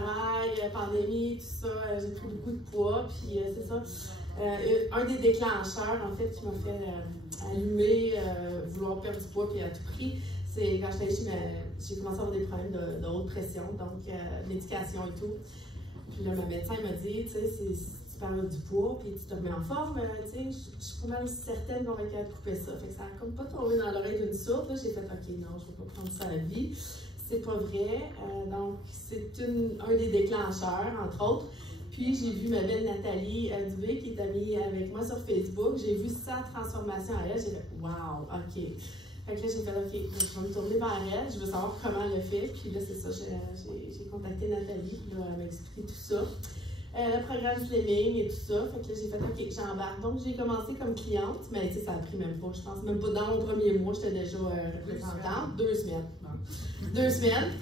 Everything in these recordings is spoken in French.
travail, pandémie, tout ça, j'ai pris beaucoup de poids, puis c'est ça. Un des déclencheurs, en fait, qui m'a fait allumer, vouloir perdre du poids, puis à tout prix, c'est quand j'ai commencé à avoir des problèmes de haute pression, donc médication et tout. Puis là, ma médecin m'a dit, tu sais, si tu perds du poids, puis tu te remets en forme, tu sais, je suis pas mal certaine qu'on va être capable de couper ça. Fait que ça a comme pas tombé dans l'oreille d'une sourde, là, j'ai fait, OK, non, je vais pas prendre ça à la vie. C'est pas vrai, donc c'est un des déclencheurs, entre autres. Puis j'ai vu ma belle Nathalie Dubé qui est amie avec moi sur Facebook. J'ai vu sa transformation à elle. J'ai fait wow, OK. Fait que là, j'ai fait OK, je vais me tourner vers elle. Je veux savoir comment elle le fait. Puis là, c'est ça, j'ai contacté Nathalie. Puis là, elle m'a expliqué tout ça. Le programme Slimming et tout ça. Fait que là, j'ai fait OK, j'embarque. Donc, j'ai commencé comme cliente, mais tu sais, ça a pris même pas. Je pense même pas dans mon premier mois, j'étais déjà représentante. 2 semaines. 2 semaines.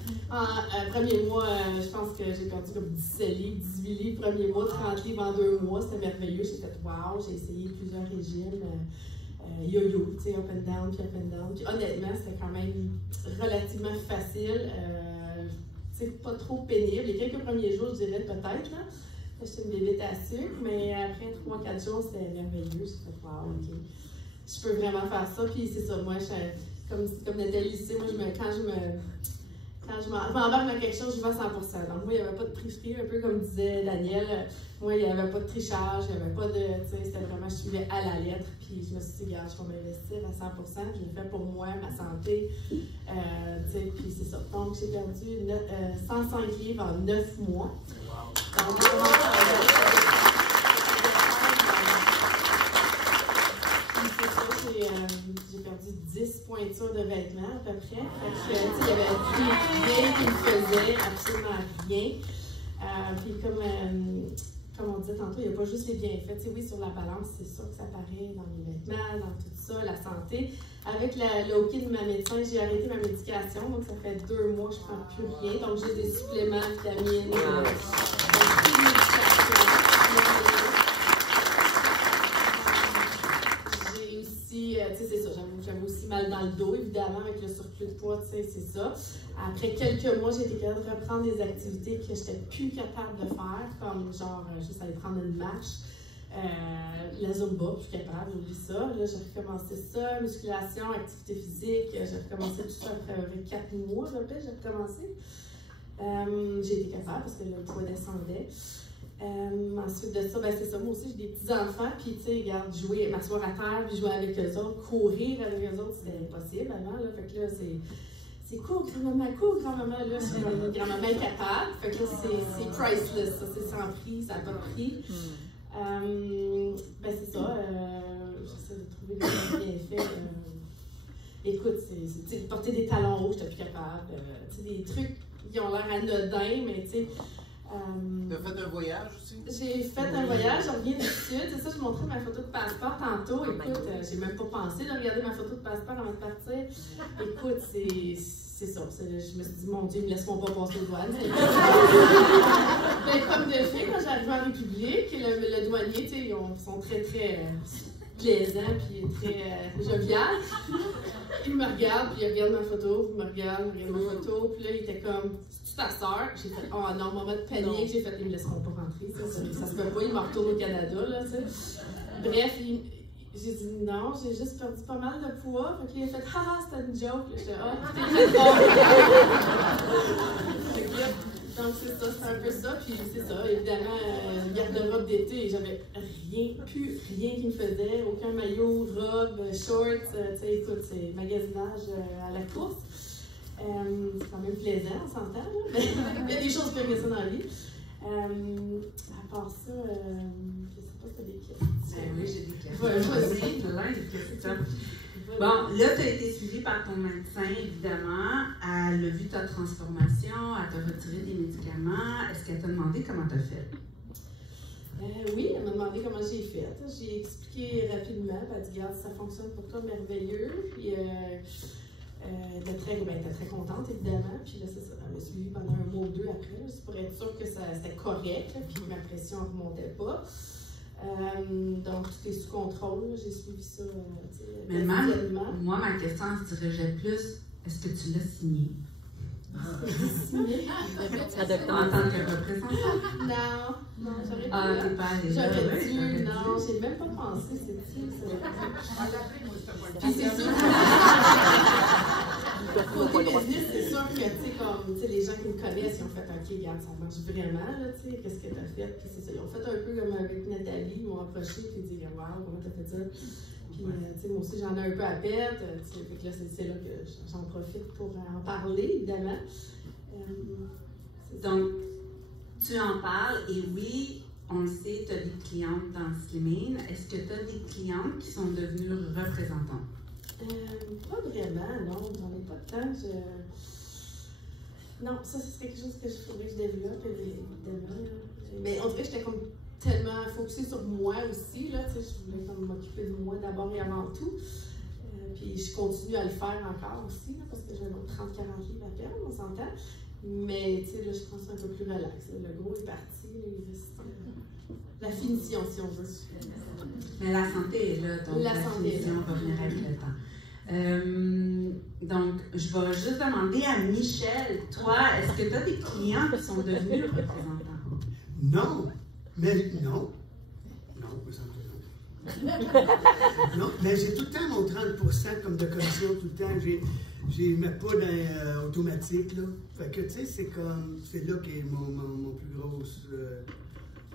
Premier mois, je pense que j'ai perdu comme 17 livres, 18 livres, premier mois, 30 livres en 2 mois. C'était merveilleux. J'ai fait wow, j'ai essayé plusieurs régimes. Yo-yo, tu sais, up and down, puis up and down. Puis honnêtement, c'était quand même relativement facile. Tu sais, pas trop pénible. Les quelques premiers jours, je dirais peut-être, là. J'étais une bébête à sucre, mais après 3-4 jours, c'était merveilleux. J'ai fait wow, OK. Je peux vraiment faire ça. Puis c'est ça, moi, comme Nathalie ici, moi, quand je m'embarque dans quelque chose, je vais à 100%. Donc, moi, il n'y avait pas de tricherie, un peu comme disait Daniel. Moi, il n'y avait pas de trichage, il n'y avait pas de. Tu sais, c'était vraiment, je suivais à la lettre. Puis, je me suis dit, regarde, je vais m'investir à 100%. Je l'ai fait pour moi, ma santé. Tu sais, puis c'est ça. Donc, j'ai perdu 105 livres en 9 mois. Donc, j'ai perdu 10 pointures de vêtements à peu près. Il n'y avait rien qui me faisait, absolument rien. Puis comme on disait tantôt, il n'y a pas juste les bienfaits. Oui, sur la balance, c'est sûr que ça paraît dans les vêtements, dans tout ça, la santé. Avec le OK de ma médecin, j'ai arrêté ma médication. Donc, ça fait 2 mois que je ne prends plus rien. Donc, j'ai des suppléments, vitamines, plus de médication. J'ai aussi, tu sais, c'est ça, j'avais aussi mal dans le dos, évidemment, avec le surplus de poids, tu sais, c'est ça. Après quelques mois, j'ai été capable de reprendre des activités que je n'étais plus capable de faire, comme genre juste aller prendre une marche, la Zumba, plus capable, j'oublie ça. Là, j'ai recommencé ça, musculation, activité physique, j'ai recommencé tout ça après 4 mois, je rappelle, j'ai recommencé. J'ai été capable parce que le poids descendait. Ensuite de ça, ben c'est ça, moi aussi j'ai des petits-enfants, puis tu sais, regarde, m'asseoir à terre, puis jouer avec eux autres, courir avec eux autres, c'était impossible avant, là, fait que là, c'est cours, grand-maman, là, c'est une grand-maman incapable, fait que là, c'est priceless, ça, c'est sans prix, ça n'a pas de prix. Ben c'est ça, j'essaie de trouver les bienfaits. Écoute, c'est porter des talons hauts, j'étais plus capable, tu sais, des trucs qui ont l'air anodins, mais tu sais. Tu as fait un voyage aussi? J'ai fait un voyage, je reviens du Sud. C'est ça, je montrais ma photo de passeport tantôt. Écoute, j'ai même pas pensé de regarder ma photo de passeport avant de partir. Écoute, c'est ça. Je me suis dit, mon Dieu, laisse-moi pas passer aux douanes. Mais comme de fait, quand j'arrive en République, le douanier, tu sais, ils sont très, très plaisants puis très jovial. Il me regarde, puis il regarde ma photo, il me regarde ma photo, puis là, il était comme, c'est-tu ta sœur? J'ai fait, oh non, moment de panique, j'ai fait, ils me laisseront pas rentrer, ça se peut pas, il me retourne au Canada, là, tu sais. Bref, j'ai dit non, j'ai juste perdu pas mal de poids, fait qu'il a fait, haha, c'était une joke, là, j'ai dit, ah, t'es très fort. Donc, c'est ça, c'est un peu ça. Puis, c'est ça, évidemment, garde-robe d'été, j'avais plus rien qui me faisait, aucun maillot, robe, shorts, tu sais, écoute, c'est magasinage à la course. C'est quand même plaisant, on s'entend, là. Il y a des choses pires que ça dans la vie. À part ça, je sais pas si tu as des questions. Oui, j'ai des questions. Vas-y. Plein de questions. Bon, là, tu as été suivi par ton médecin, évidemment. Elle a vu ta transformation, elle t'a retiré des médicaments. Est-ce qu'elle t'a demandé comment tu as fait? Oui, elle m'a demandé comment j'ai fait. J'ai expliqué rapidement. Elle a dit, regarde, ça fonctionne pour toi, merveilleux. Puis, elle était très contente, évidemment. Puis là, c'est ça. Elle m'a suivi pendant 1 mois ou 2 après, juste pour être sûre que c'était correct, là, puis que ma pression ne remontait pas. Donc, tout est sous contrôle. J'ai suivi ça. Mais même, moi, ma question se dirigeait plus, est-ce que tu l'as signé? Signé? En tant que représentante? Non, j'aurais Ah, pu. t'es pas allée là. J'aurais Ouais, dû, non, j'ai même pas pensé, c'est petit, ça. Puis c'est sûr côté business, c'est sûr que, tu sais, comme, tu sais, les gens qui me connaissent, ils ont fait, OK, regarde, ça marche vraiment, là, tu sais, qu'est-ce que t'as fait? Puis c'est ça, ils ont fait un peu comme avec Nathalie, ils m'ont approché, puis ils dit, wow, comment t'as fait ça? Puis, tu sais, moi aussi, j'en ai un peu à pète, tu sais, fait que là, c'est là que j'en profite pour en parler, évidemment. Donc, tu en parles, et oui, on le sait, tu as des clientes dans Slimane. Est-ce que tu as des clientes qui sont devenues représentantes? Pas vraiment, non, j'en ai pas de temps. Non, ça, c'est quelque chose que je faudrait que je développe, évidemment. Mais on dirait que j'étais comme tellement focusée sur moi aussi, là, tu sais, je voulais comme m'occuper de moi d'abord et avant tout. Puis je continue à le faire encore aussi, là, parce que j'ai un autre 30-40 livres à perdre, on s'entend. Mais, tu sais, là, je pense que c'est un peu plus relax. Là. Le gros est parti, là, il reste la finition, si on veut. Mais la santé est là, donc la finition va venir avec le temps. Donc, je vais juste demander à Michel, toi, est-ce que tu as des clients qui sont devenus représentants? Non, mais non. Non, non, mais j'ai tout le temps mon 30% comme de commission, tout le temps. Je ne mets pas dans automatique, là. Fait que, tu sais, c'est comme, c'est là qu'est mon plus gros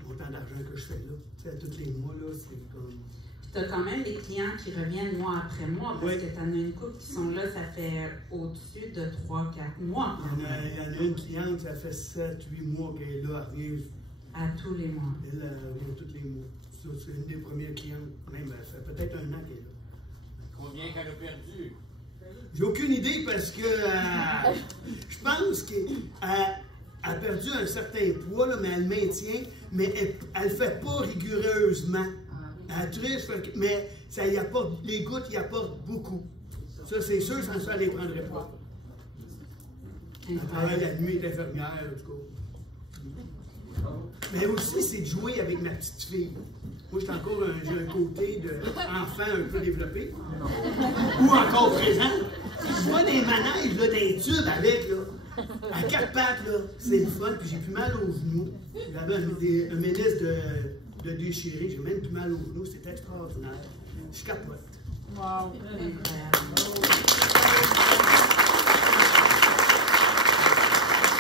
montant d'argent que je fais, là. Tu sais, à tous les mois, là, c'est comme... Tu as quand même des clients qui reviennent mois après mois, parce que tu en as une couple qui sont là, ça fait au-dessus de 3-4 mois. Il y en a une cliente, ça fait 7-8 mois qu'elle est là, elle revient. À tous les mois. Elle revient tous les mois. C'est une des premières clientes, même, ça fait peut-être un an qu'elle est là. Combien qu'elle a perdu? J'ai aucune idée parce que je pense qu'elle a perdu un certain poids, là, mais elle le maintient, mais elle ne le fait pas rigoureusement. Elle triche, mais ça y apporte, les gouttes y apportent beaucoup. Ça, c'est sûr, sans ça, elle ne les prendrait pas. Elle travaille la nuit, elle est infirmière, en tout cas. Mais aussi, c'est de jouer avec ma petite fille. Moi, j'ai encore un côté d'enfant un peu développé. Ou encore présent. Je vois des manèges, là, des tubes avec, là, à 4 pattes, là. C'est le fun, puis j'ai plus mal aux genoux. J'avais un ménisque de déchiré, j'ai même plus mal aux genoux. C'est extraordinaire. Je capote. Wow!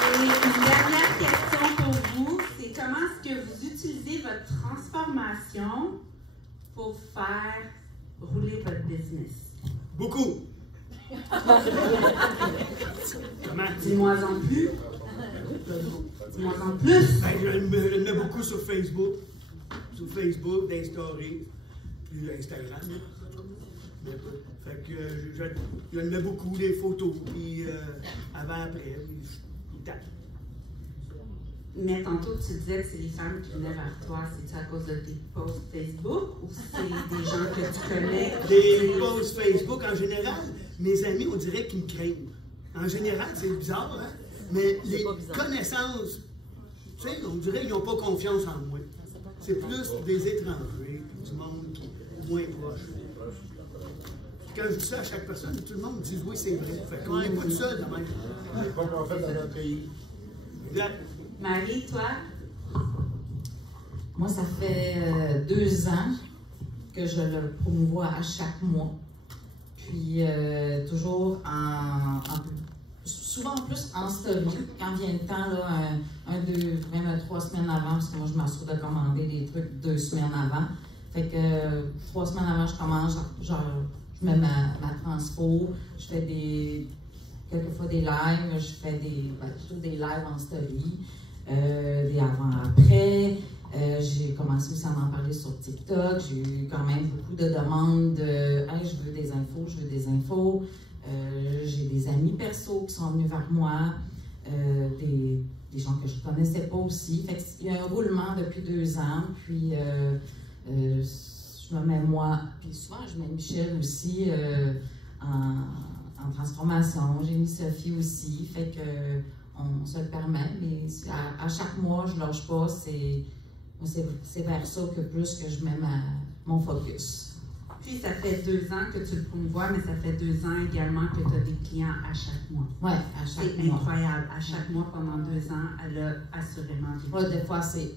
Et une dernière question pour vous, c'est comment est-ce que vous utilisez votre transformation pour faire rouler votre business? Beaucoup. Comment? Dis-moi en plus. Dis-moi en plus. Ben, je le mets beaucoup sur Facebook. Sur Facebook, des stories, puis Instagram. Fait que je le mets beaucoup, des photos, puis avant-après, puis tout le temps. Mais tantôt, tu disais que c'est les femmes qui venaient vers toi. C'est-tu à cause de tes posts Facebook ou c'est des gens que tu connais? Des posts Facebook, en général, mes amis, on dirait qu'ils me craignent. En général, c'est bizarre, hein? Mais les connaissances, tu sais, on dirait qu'ils n'ont pas confiance en moi. C'est plus des étrangers, puis du monde moins proche. Quand je dis ça à chaque personne, tout le monde me dit oui, c'est vrai. Fait qu'on n'est pas tout seul, de même. C'est pas qu'on fait dans notre pays. Exact. Marie, toi? Moi, ça fait 2 ans que je le promouvois à chaque mois. Puis, toujours souvent plus en story, quand vient le temps, là, 2, même 3 semaines avant, parce que moi, je m'assure de commander des trucs 2 semaines avant. Fait que 3 semaines avant, je commence, je mets ma transfo, je fais quelquefois des lives, je fais plutôt des lives en story, des avant-après. J'ai commencé aussi à en parler sur TikTok. J'ai eu quand même beaucoup de demandes de hey, je veux des infos, je veux des infos. J'ai des amis perso qui sont venus vers moi, des gens que je ne connaissais pas aussi. Fait il y a un roulement depuis 2 ans. Puis je me mets moi, puis souvent je mets Michel aussi en transformation. J'ai mis Sophie aussi. Fait que on se le permet, mais à chaque mois, je ne lâche pas. C'est vers ça que plus que je mets mon focus. Puis, ça fait 2 ans que tu le promouvois, mais ça fait 2 ans également que tu as des clients à chaque mois. Oui, à chaque mois. C'est incroyable. À chaque mois, pendant 2 ans, elle a assurément des clients. Des fois, c'est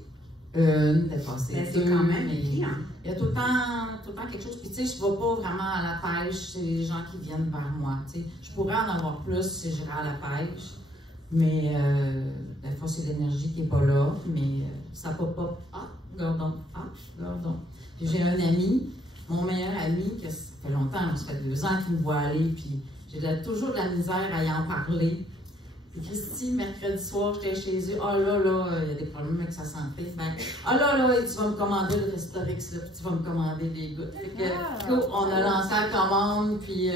une, des fois, c'est 2. C'est quand même des clients. Il y a tout le temps quelque chose. Puis, tu sais, je ne vais pas vraiment à la pêche chez les gens qui viennent vers moi. Tu sais. Je pourrais en avoir plus si j'irais à la pêche. Mais des fois, c'est l'énergie qui n'est pas là. Mais ça pop-up. Ah, gardons. Ah, gardons. J'ai un ami, mon meilleur ami, que ça fait longtemps, ça fait 2 ans qu'il me voit aller, puis j'ai toujours de la misère à y en parler. Puis Christy, mercredi soir, j'étais chez eux, ah là, il y a des problèmes avec sa santé. Ben, ah là, tu vas me commander le Restorix, là, puis tu vas me commander des gouttes. Fait que, on a lancé la commande, puis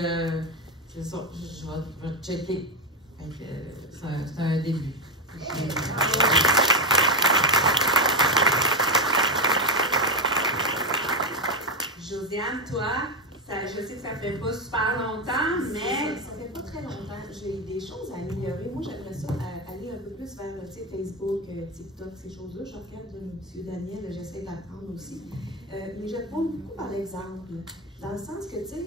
c'est ça, je vais checker. Fait que c'est un début. Josiane, toi, je sais que ça fait pas super longtemps, mais... Ça fait pas très longtemps. J'ai des choses à améliorer. Moi, j'aimerais ça aller un peu plus vers Facebook, TikTok, ces choses-là. Je regarde M. Daniel, j'essaie d'apprendre aussi. Mais je prends beaucoup par l'exemple. Dans le sens que, tu sais,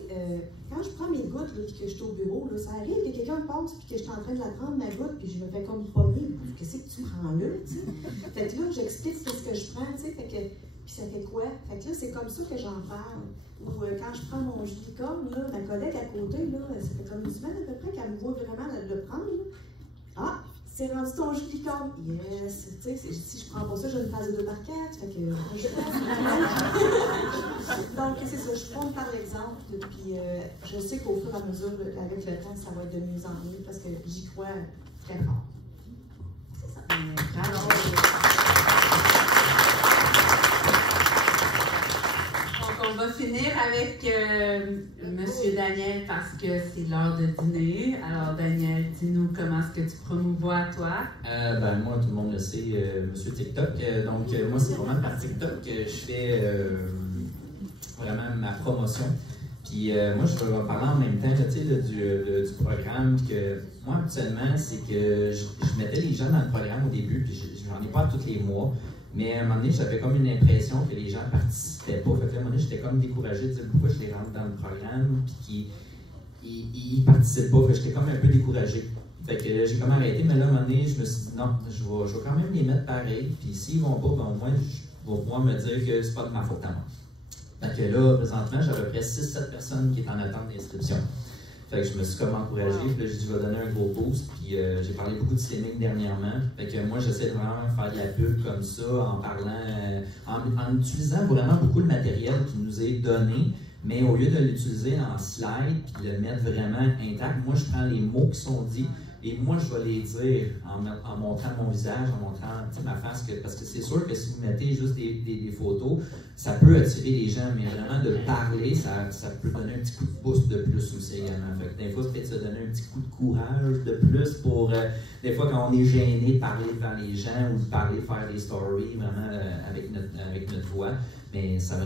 quand je prends mes gouttes et que je suis au bureau, là, ça arrive que quelqu'un passe et que je suis en train de la prendre, ma goutte, puis je me fais comme pogner. Qu'est-ce que tu prends là, tu sais? Fait que là, j'explique ce que je prends, tu sais, fait que... Puis ça fait quoi? Fait que là, c'est comme ça que j'en parle. Ou quand je prends mon jus de licorne, là, ma collègue à côté, là, ça fait comme 1 semaine à peu près qu'elle me voit vraiment le prendre. Là. Ah, c'est rendu ton jus de licorne. Yes! Tu sais, si je prends pas ça, j'ai une phase de 2 par 4. Fait que donc, c'est ça, je prends par l'exemple. Puis je sais qu'au fur et à mesure, avec le temps, ça va être de mieux en mieux parce que j'y crois très fort. C'est ça. Alors, on va finir avec M. Daniel parce que c'est l'heure de dîner. Alors, Daniel, dis-nous comment est-ce que tu promouvois, toi? Moi, tout le monde le sait, Monsieur TikTok. Moi, c'est vraiment par TikTok que je fais vraiment ma promotion. Puis, moi, je vais parler en même temps du programme que moi, habituellement, c'est que je mettais les gens dans le programme au début, puis j'en ai pas tous les mois. Mais à un moment donné, j'avais comme une impression que les gens ne participaient pas. Fait que là, à un moment donné, j'étais comme découragé de dire pourquoi je les rentre dans le programme puis qu'ils ne participent pas. Fait que j'étais comme un peu découragé. Fait que j'ai comme arrêté, mais là, à un moment donné, je me suis dit non, je vais quand même les mettre pareil. Puis s'ils ne vont pas, ben, au moins, je vais pouvoir me dire que c'est pas de ma faute à moi. Fait que là, présentement, j'ai à peu près 6-7 personnes qui sont en attente d'inscription. Fait que je me suis comme encouragé, puis là j'ai dit je vais donner un gros boost, puis j'ai parlé beaucoup de slimming dernièrement. Fait que moi j'essaie de vraiment faire de la pub comme ça, en parlant, en utilisant vraiment beaucoup de matériel qui nous est donné, mais au lieu de l'utiliser en slide, puis de le mettre vraiment intact, moi je prends les mots qui sont dits, et moi je vais les dire en montrant mon visage, en montrant ma face, parce que c'est sûr que si vous mettez juste des photos, ça peut attirer les gens, mais vraiment de parler, ça peut donner un petit coup de boost de plus aussi également. Fait que des fois, peut-être ça donner un petit coup de courage de plus pour, des fois quand on est gêné de parler devant les gens ou de parler, faire des stories vraiment avec notre voix, mais ça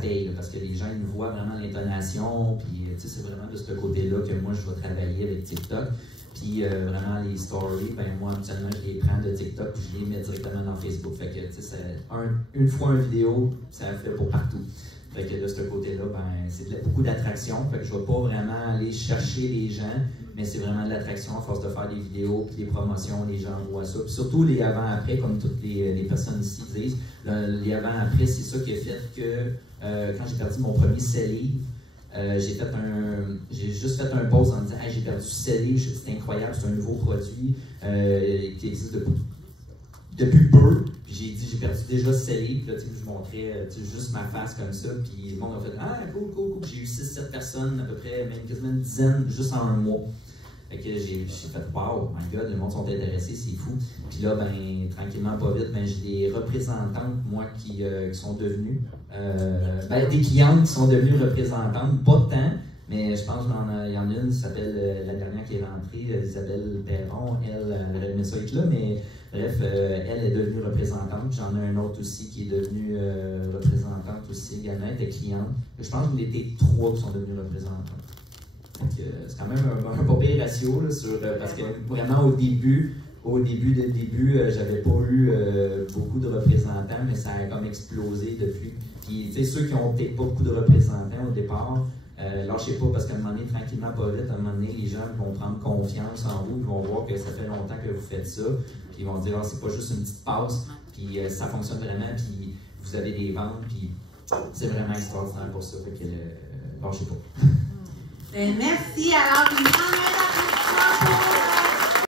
paye, là, parce que les gens ils nous voient vraiment l'intonation, puis c'est vraiment de ce côté-là que moi je vais travailler avec TikTok. Puis vraiment les stories, ben moi habituellement je les prends de TikTok puis je les mets directement dans Facebook. Fait que tu sais, une fois une vidéo, ça fait pour partout. Fait que de ce côté-là, ben c'est beaucoup d'attraction. Fait que je ne vais pas vraiment aller chercher les gens, mais c'est vraiment de l'attraction à force de faire des vidéos puis des promotions, les gens voient ça. Puis surtout les avant-après, comme toutes les personnes ici disent, les avant-après, c'est ça qui a fait que quand j'ai perdu mon premier sel-livre, j'ai juste fait un post en disant hey, j'ai perdu 7 livres, c'est incroyable, c'est un nouveau produit qui existe depuis peu. Puis j'ai dit j'ai perdu déjà 7 livres, puis là, je montrais juste ma face comme ça, puis le monde a fait ah cool. J'ai eu 6-7 personnes à peu près, même quasiment une dizaine juste en un mois. Fait que j'ai fait wow, my god, le monde sont intéressés, c'est fou. Puis là, ben, tranquillement, pas vite, ben, j'ai des représentantes, moi, qui sont devenues, des clientes qui sont devenues représentantes, pas tant, mais je pense qu'il y en a une qui s'appelle, la dernière qui est rentrée, Isabelle Perron, elle aimait ça être là, mais bref, elle est devenue représentante. J'en ai un autre aussi qui est devenu représentante aussi également, elle était cliente. Je pense qu'on était 3 qui sont devenus représentantes. C'est quand même un pas pire ratio, là, parce que vraiment au début, au début, j'avais pas eu beaucoup de représentants, mais ça a comme explosé depuis. Puis, tu sais, ceux qui ont peut-être pas beaucoup de représentants au départ, lâchez pas, parce qu'à un moment donné, tranquillement, pas vite, à un moment donné, les gens vont prendre confiance en vous, ils vont voir que ça fait longtemps que vous faites ça, puis ils vont se dire, ah, c'est pas juste une petite passe, puis ça fonctionne vraiment, puis vous avez des ventes, puis c'est vraiment extraordinaire pour ça, fait que lâchez pas. Merci, alors,